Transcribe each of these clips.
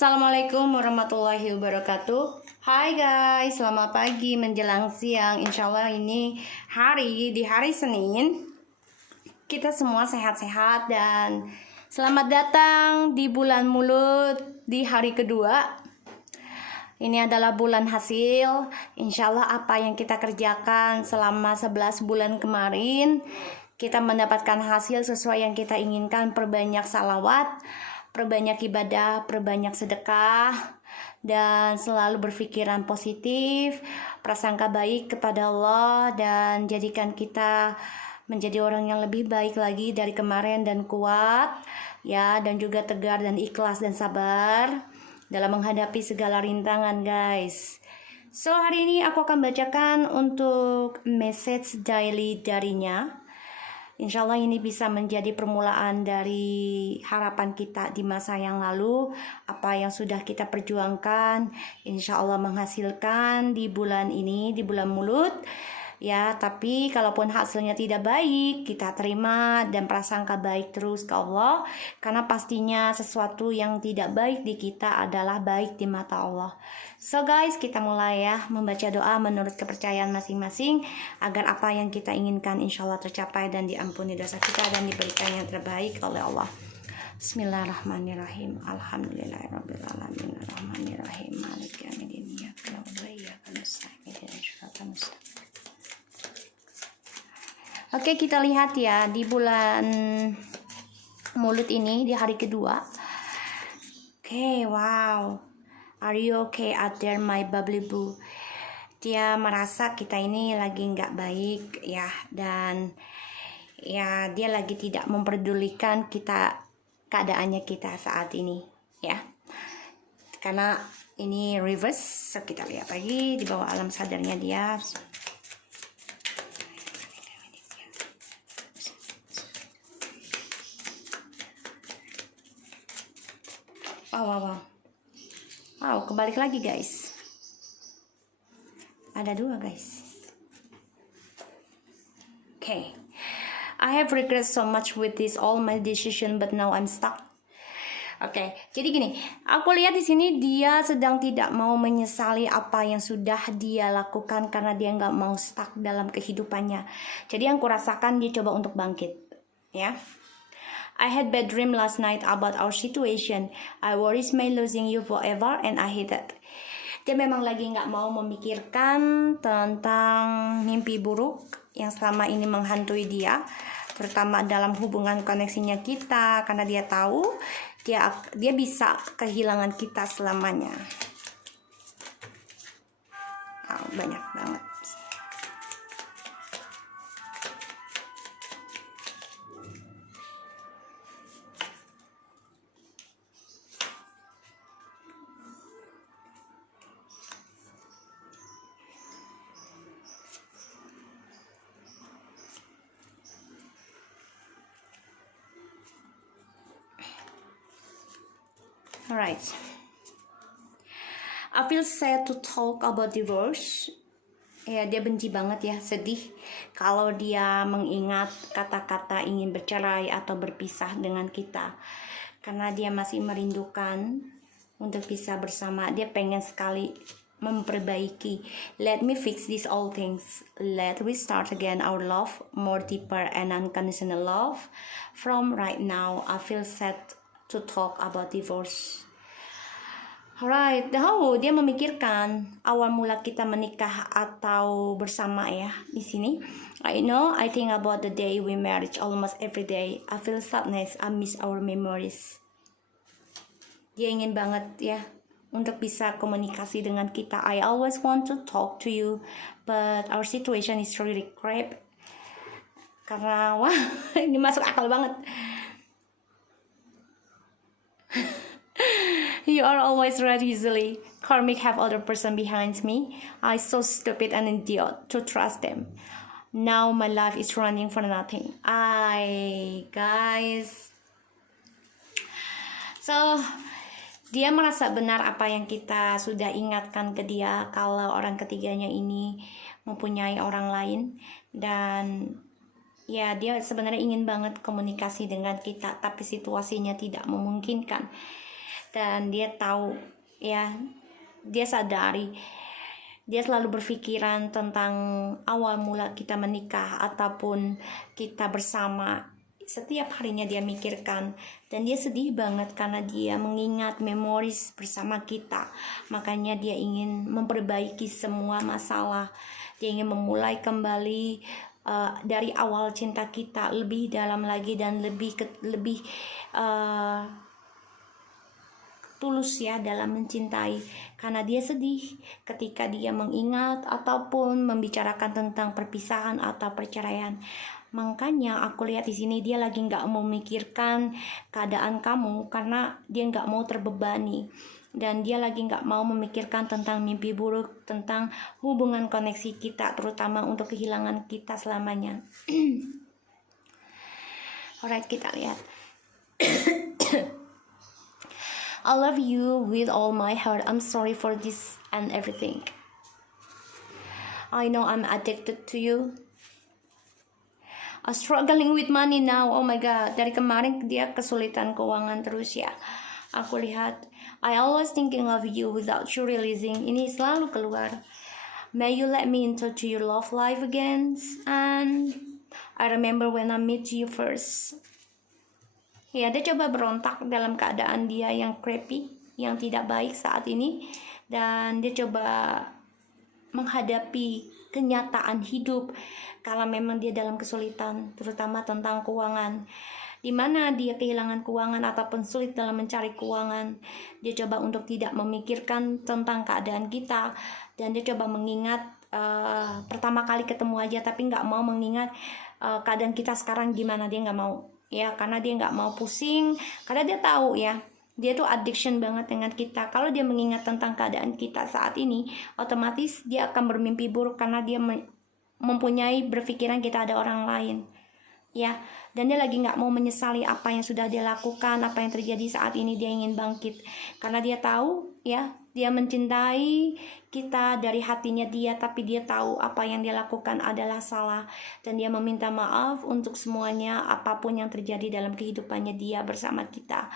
Assalamualaikum warahmatullahi wabarakatuh. Hai guys, selamat pagi menjelang siang. Insya Allah ini di hari Senin. Kita semua sehat-sehat dan selamat datang di bulan Mulut di hari kedua. Ini adalah bulan hasil. Insya Allah apa yang kita kerjakan selama 11 bulan kemarin, kita mendapatkan hasil sesuai yang kita inginkan. Perbanyak salawat, perbanyak ibadah, perbanyak sedekah, dan selalu berpikiran positif, prasangka baik kepada Allah, dan jadikan kita menjadi orang yang lebih baik lagi dari kemarin dan kuat ya, dan juga tegar dan ikhlas dan sabar dalam menghadapi segala rintangan guys. So hari ini aku akan bacakan untuk message daily darinya. Insya Allah ini bisa menjadi permulaan dari harapan kita di masa yang lalu. Apa yang sudah kita perjuangkan, insya Allah menghasilkan di bulan ini, di bulan Mulut. Ya, tapi kalaupun hasilnya tidak baik, kita terima dan prasangka baik terus ke Allah. Karena pastinya sesuatu yang tidak baik di kita adalah baik di mata Allah. So guys, kita mulai ya membaca doa menurut kepercayaan masing-masing agar apa yang kita inginkan insya Allah tercapai dan diampuni dosa kita dan diberikan yang terbaik oleh Allah. Bismillahirrahmanirrahim. Alhamdulillahirabbil alamin. Arrahmanirrahim. Maliki yaumiddin. Iyyaka na'budu wa iyyaka nasta'in. Ihdinas siratal mustaqim. Oke, kita lihat ya di bulan Mulut ini di hari kedua. Oke, wow. Are you okay out there my bubbly boo? Dia merasa kita ini lagi nggak baik ya, dan ya dia lagi tidak memperdulikan kita, keadaannya kita saat ini ya. Karena ini reverse, so kita lihat lagi di bawah alam sadarnya dia. Wow, kebalik lagi guys. Ada dua guys. Okay. I have regret so much with this all my decision, but now I'm stuck. Oke, jadi gini, aku lihat di sini dia sedang tidak mau menyesali apa yang sudah dia lakukan karena dia nggak mau stuck dalam kehidupannya. Jadi yang kurasakan dia coba untuk bangkit, ya. I had bad dream last night about our situation. I worries my losing you forever and I hate it. Dia memang lagi nggak mau memikirkan tentang mimpi buruk yang selama ini menghantui dia, terutama dalam hubungan koneksinya kita, karena dia tahu dia bisa kehilangan kita selamanya. Banyak banget. Alright, I feel sad to talk about divorce. Ya, dia benci banget ya, sedih kalau dia mengingat kata-kata ingin bercerai atau berpisah dengan kita. Karena dia masih merindukan untuk bisa bersama. Dia pengen sekali memperbaiki. Let me fix these all things. Let we start again our love, more deeper and unconditional love. From right now, I feel sad to talk about divorce. Alright, dia memikirkan awal mula kita menikah atau bersama ya di sini. I know, I think about the day we married almost every day. I feel sadness, I miss our memories. Dia ingin banget ya untuk bisa komunikasi dengan kita. I always want to talk to you, but our situation is really crap. Karena wah, ini masuk akal banget. You are always right easily. Karmic have other person behind me. I so stupid and idiot to trust them. Now my life is running for nothing. Guys. So dia merasa benar apa yang kita sudah ingatkan ke dia, kalau orang ketiganya ini mempunyai orang lain, dan ya dia sebenarnya ingin banget komunikasi dengan kita, tapi situasinya tidak memungkinkan. dan dia tahu ya, dia sadari, dia selalu berpikiran tentang awal mula kita menikah ataupun kita bersama. Setiap harinya dia mikirkan, dan dia sedih banget karena dia mengingat memoris bersama kita. Makanya dia ingin memperbaiki semua masalah. Dia ingin memulai kembali dari awal cinta kita lebih dalam lagi dan lebih tulus ya dalam mencintai, karena dia sedih ketika dia mengingat ataupun membicarakan tentang perpisahan atau perceraian. Makanya aku lihat di sini dia lagi nggak mau memikirkan keadaan kamu karena dia nggak mau terbebani, dan dia lagi nggak mau memikirkan tentang mimpi buruk, tentang hubungan koneksi kita, terutama untuk kehilangan kita selamanya. Alright, kita lihat. I love you with all my heart. I'm sorry for this and everything. I know I'm addicted to you. I'm struggling with money now. Oh my god, dari kemarin dia kesulitan keuangan terus ya. Aku lihat, I always thinking of you without you realizing. Ini selalu keluar. May you let me into your love life again. And I remember when I met you first. Ya, dia coba berontak dalam keadaan dia yang crappy, yang tidak baik saat ini, dan dia coba menghadapi kenyataan hidup kalau memang dia dalam kesulitan, terutama tentang keuangan. Di mana dia kehilangan keuangan ataupun sulit dalam mencari keuangan, dia coba untuk tidak memikirkan tentang keadaan kita, dan dia coba mengingat pertama kali ketemu aja, tapi nggak mau mengingat keadaan kita sekarang gimana. Dia nggak mau ya, karena dia nggak mau pusing, karena dia tahu ya, dia tuh addiction banget dengan kita. Kalau dia mengingat tentang keadaan kita saat ini, otomatis dia akan bermimpi buruk karena dia mempunyai berpikiran kita ada orang lain ya, dan dia lagi nggak mau menyesali apa yang sudah dia lakukan, apa yang terjadi saat ini. Dia ingin bangkit karena dia tahu ya, dia mencintai kita dari hatinya dia, tapi dia tahu apa yang dia lakukan adalah salah, dan dia meminta maaf untuk semuanya apapun yang terjadi dalam kehidupannya dia bersama kita.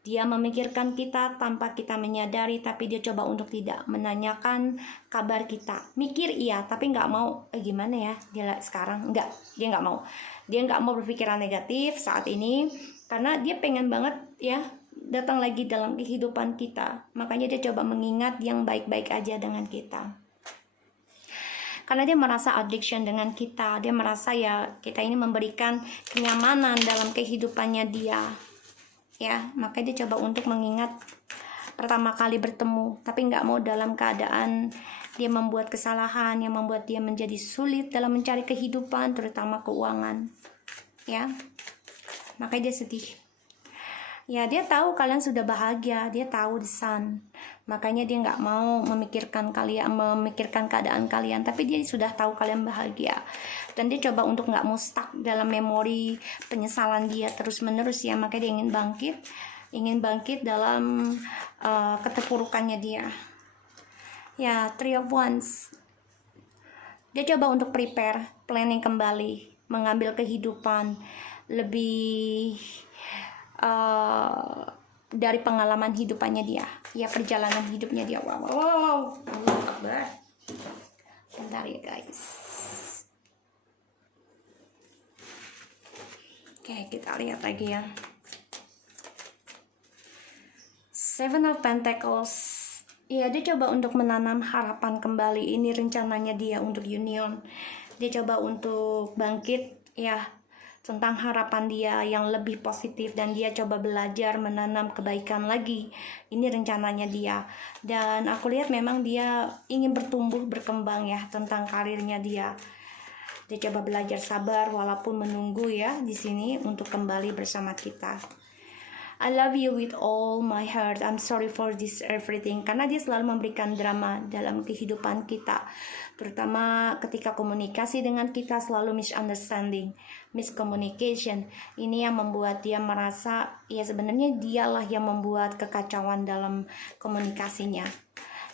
Dia memikirkan kita tanpa kita menyadari, tapi dia coba untuk tidak menanyakan kabar kita. Mikir iya, tapi nggak mau gimana ya dia sekarang. Dia nggak mau. Dia nggak mau berpikiran negatif saat ini, karena dia pengen banget ya datang lagi dalam kehidupan kita. Makanya dia coba mengingat yang baik-baik aja dengan kita. Karena dia merasa addiction dengan kita. Dia merasa ya kita ini memberikan kenyamanan dalam kehidupannya dia. Ya, makanya dia coba untuk mengingat pertama kali bertemu, tapi nggak mau dalam keadaan dia membuat kesalahan yang membuat dia menjadi sulit dalam mencari kehidupan, terutama keuangan. Ya, makanya dia sedih. Ya, dia tahu kalian sudah bahagia, dia tahu the sun. Makanya dia nggak mau memikirkan keadaan kalian, tapi dia sudah tahu kalian bahagia. Dan dia coba untuk nggak mau stuck dalam memori penyesalan dia terus-menerus ya. Makanya dia ingin bangkit dalam keterpurukannya dia. Ya, Three of Wands. Dia coba untuk prepare, planning kembali, mengambil kehidupan lebih dari pengalaman hidupannya dia, ya, perjalanan hidupnya dia. Wow. Allah Akbar. Bentar ya guys. Oke, kita lihat lagi ya. Seven of Pentacles. Ya, dia coba untuk menanam harapan kembali. Ini rencananya dia untuk union. Dia coba untuk bangkit ya, tentang harapan dia yang lebih positif, dan dia coba belajar menanam kebaikan lagi. Ini rencananya dia, dan aku lihat memang dia ingin bertumbuh berkembang ya tentang karirnya dia. Dia coba belajar sabar walaupun menunggu ya di sini untuk kembali bersama kita. I love you with all my heart. I'm sorry for this everything. Karena dia selalu memberikan drama dalam kehidupan kita, terutama ketika komunikasi dengan kita selalu misunderstanding, miscommunication. Ini yang membuat dia merasa ya sebenarnya dialah yang membuat kekacauan dalam komunikasinya.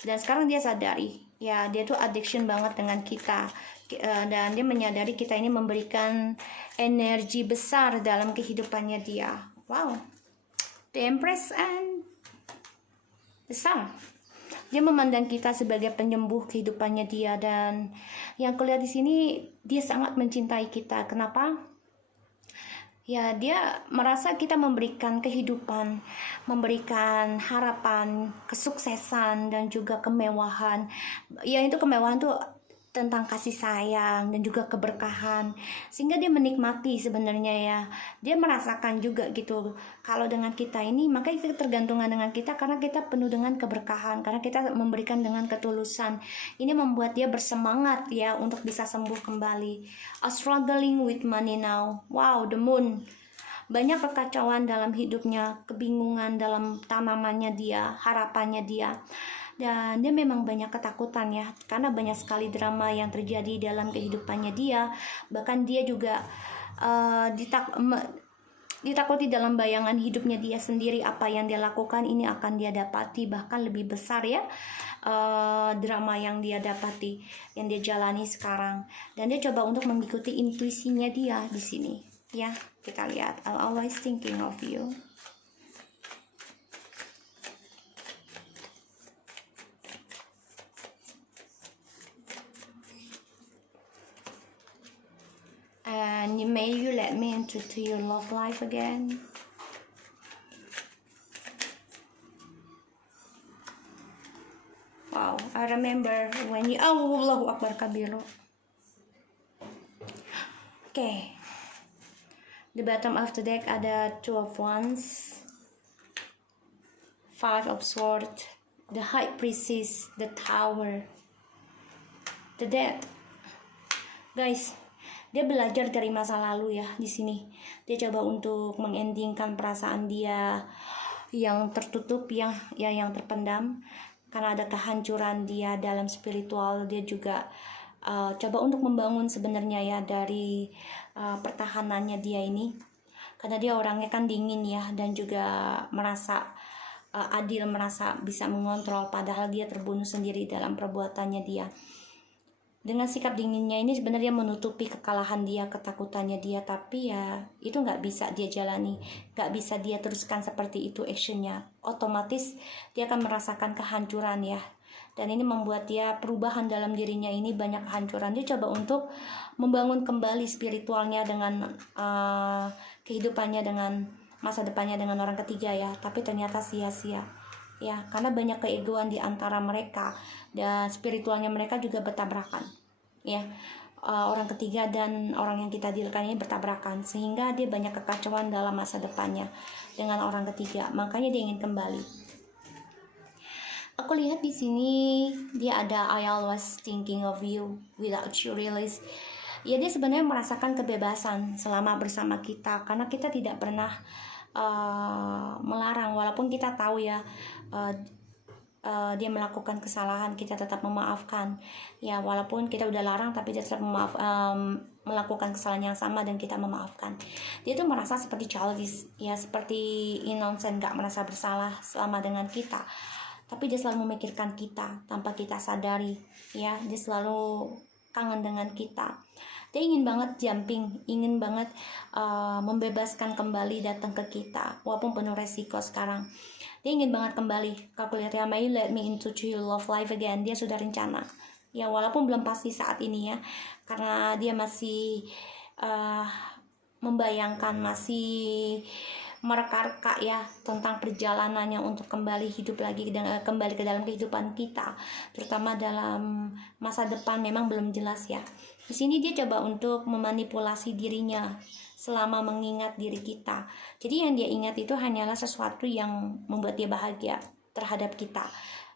Dan sekarang dia sadari ya, dia tuh addiction banget dengan kita, dan dia menyadari kita ini memberikan energi besar dalam kehidupannya dia. Wow. The Empress and besar. Dia memandang kita sebagai penyembuh kehidupannya dia, dan yang kulihat di sini dia sangat mencintai kita. Kenapa? Ya, dia merasa kita memberikan kehidupan, memberikan harapan, kesuksesan, dan juga kemewahan. Ya, itu kemewahan tuh tentang kasih sayang dan juga keberkahan, sehingga dia menikmati sebenarnya ya. Dia merasakan juga gitu kalau dengan kita ini, makanya kita tergantungan dengan kita karena kita penuh dengan keberkahan, karena kita memberikan dengan ketulusan. Ini membuat dia bersemangat ya untuk bisa sembuh kembali. Struggling with money now. Wow, the moon. Banyak kekacauan dalam hidupnya, kebingungan dalam tanamannya dia, harapannya dia. Dan dia memang banyak ketakutan ya, karena banyak sekali drama yang terjadi dalam kehidupannya dia. Bahkan dia juga ditakuti dalam bayangan hidupnya dia sendiri, apa yang dia lakukan ini akan dia dapati, bahkan lebih besar ya drama yang dia dapati, yang dia jalani sekarang. Dan dia coba untuk mengikuti intuisinya dia di sini ya. Kita lihat, I'll always thinking of you. And may you let me into your love life again. Wow, I remember when you Allahu Akbar Kabiru. Okay, the bottom of the deck ada Two of Wands, Five of Swords, the High Priestess, the Tower, the Death. Guys, dia belajar dari masa lalu ya di sini. Dia coba untuk mengendingkan perasaan dia yang tertutup, yang terpendam, karena ada kehancuran dia dalam spiritual. Dia juga coba untuk membangun sebenarnya ya dari pertahanannya dia ini, karena dia orangnya kan dingin ya, dan juga merasa adil, merasa bisa mengontrol, padahal dia terbunuh sendiri dalam perbuatannya dia. Dengan sikap dinginnya ini sebenarnya menutupi kekalahan dia, ketakutannya dia, tapi ya itu nggak bisa dia jalani, nggak bisa dia teruskan seperti itu actionnya. Otomatis dia akan merasakan kehancuran ya, dan ini membuat dia perubahan dalam dirinya ini, banyak kehancuran. Dia coba untuk membangun kembali spiritualnya dengan kehidupannya, dengan masa depannya dengan orang ketiga ya, tapi ternyata sia-sia ya, karena banyak keegoan di antara mereka, dan spiritualnya mereka juga bertabrakan ya. Orang ketiga dan orang yang kita dealkan ini bertabrakan, sehingga dia banyak kekacauan dalam masa depannya dengan orang ketiga, makanya dia ingin kembali. Aku lihat di sini dia ada I always thinking of you without you realize. Ya, dia sebenarnya merasakan kebebasan selama bersama kita, karena kita tidak pernah melarang, walaupun kita tahu ya dia melakukan kesalahan, kita tetap memaafkan ya, walaupun kita udah larang tapi dia tetap melakukan kesalahan yang sama dan kita memaafkan. Dia tuh merasa seperti childish ya, seperti innocent, gak merasa bersalah selama dengan kita, tapi dia selalu memikirkan kita tanpa kita sadari ya. Dia selalu kangen dengan kita. Dia ingin banget jumping, ingin banget membebaskan kembali, datang ke kita walaupun penuh resiko sekarang. Dia ingin banget kembali. Kalau lihat ya, may you let me into your love life again. Dia sudah rencana ya, walaupun belum pasti saat ini ya, karena dia masih membayangkan, masih mereka-reka ya tentang perjalanannya untuk kembali hidup lagi dan kembali ke dalam kehidupan kita, terutama dalam masa depan memang belum jelas ya. Di sini dia coba untuk memanipulasi dirinya selama mengingat diri kita. Jadi yang dia ingat itu hanyalah sesuatu yang membuat dia bahagia terhadap kita.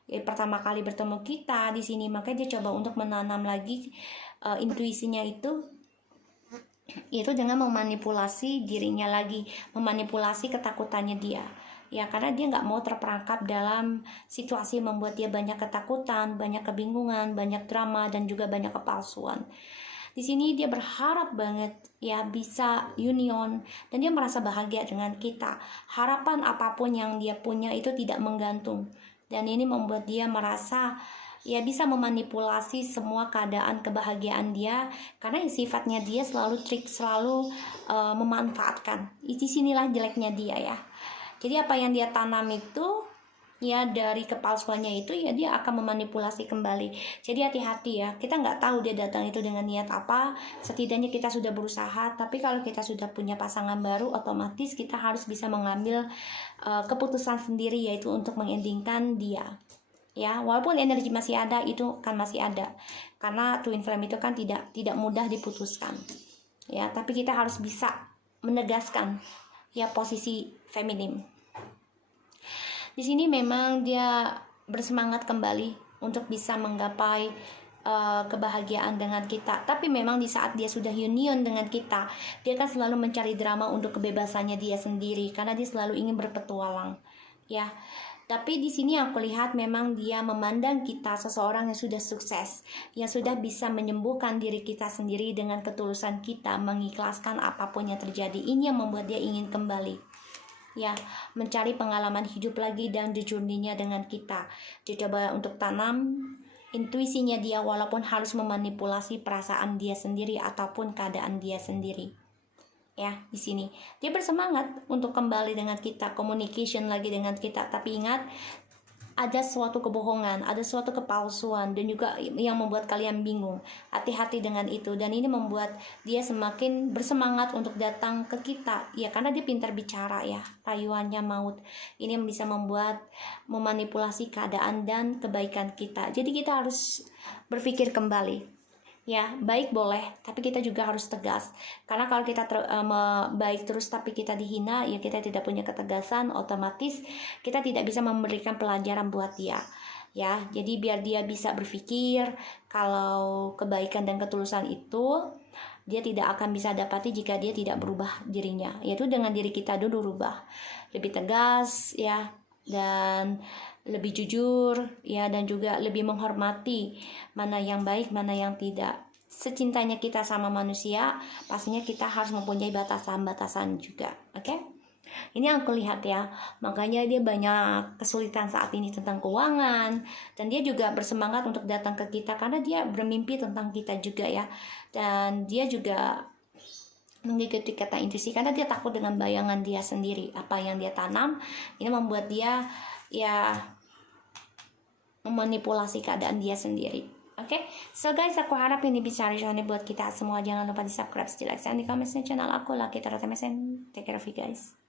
Pertama kali bertemu kita di sini, makanya dia coba untuk menanam lagi intuisinya itu dengan memanipulasi dirinya lagi, memanipulasi ketakutannya dia ya, karena dia nggak mau terperangkap dalam situasi yang membuat dia banyak ketakutan, banyak kebingungan, banyak drama, dan juga banyak kepalsuan. Di sini dia berharap banget ya bisa union, dan dia merasa bahagia dengan kita. Harapan apapun yang dia punya itu tidak menggantung, dan ini membuat dia merasa ya bisa memanipulasi semua keadaan kebahagiaan dia, karena sifatnya dia selalu selalu memanfaatkan. Di sinilah jeleknya dia ya. Jadi apa yang dia tanam itu ya dari kepalsuannya itu, ya dia akan memanipulasi kembali. Jadi hati-hati ya, kita nggak tahu dia datang itu dengan niat apa. Setidaknya kita sudah berusaha, tapi kalau kita sudah punya pasangan baru, otomatis kita harus bisa mengambil keputusan sendiri, yaitu untuk mengendingkan dia. Ya, walaupun energi masih ada, itu kan masih ada, karena twin flame itu kan tidak mudah diputuskan. Ya, tapi kita harus bisa menegaskan ya posisi feminim. Di sini memang dia bersemangat kembali untuk bisa menggapai kebahagiaan dengan kita. Tapi memang di saat dia sudah union dengan kita, dia kan selalu mencari drama untuk kebebasannya dia sendiri, karena dia selalu ingin berpetualang. Ya, tapi di sini yang aku lihat memang dia memandang kita seseorang yang sudah sukses, yang sudah bisa menyembuhkan diri kita sendiri dengan ketulusan kita, mengikhlaskan apapun yang terjadi. Ini yang membuat dia ingin kembali. Ya, mencari pengalaman hidup lagi dan the journey-nya dengan kita. Dia coba untuk tanam intuisinya dia, walaupun harus memanipulasi perasaan dia sendiri ataupun keadaan dia sendiri. Ya, di sini dia bersemangat untuk kembali dengan kita, communication lagi dengan kita. Tapi ingat, ada suatu kebohongan, ada suatu kepalsuan, dan juga yang membuat kalian bingung. Hati-hati dengan itu, dan ini membuat dia semakin bersemangat untuk datang ke kita. Ya, karena dia pintar bicara ya, rayuannya maut. Ini bisa membuat memanipulasi keadaan dan kebaikan kita. Jadi kita harus berpikir kembali. Ya, baik boleh, tapi kita juga harus tegas. Karena kalau kita baik terus tapi kita dihina, ya kita tidak punya ketegasan, otomatis kita tidak bisa memberikan pelajaran buat dia. Ya, jadi biar dia bisa berpikir kalau kebaikan dan ketulusan itu dia tidak akan bisa dapati jika dia tidak berubah dirinya. Yaitu dengan diri kita dulu rubah. Lebih tegas ya, dan lebih jujur ya, dan juga lebih menghormati mana yang baik, mana yang tidak. Secintanya kita sama manusia, pastinya kita harus mempunyai batasan-batasan juga. Oke? Ini yang aku lihat ya. Makanya dia banyak kesulitan saat ini tentang keuangan, dan dia juga bersemangat untuk datang ke kita karena dia bermimpi tentang kita juga ya. Dan dia juga mengikuti kata intuisi karena dia takut dengan bayangan dia sendiri. Apa yang dia tanam ini membuat dia ya memanipulasi keadaan dia sendiri. Oke, so guys, aku harap ini bisa resonate buat kita semua. Jangan lupa di subscribe, di like, dan di comment channel aku. Laki Tarot MSN. Take care of you guys.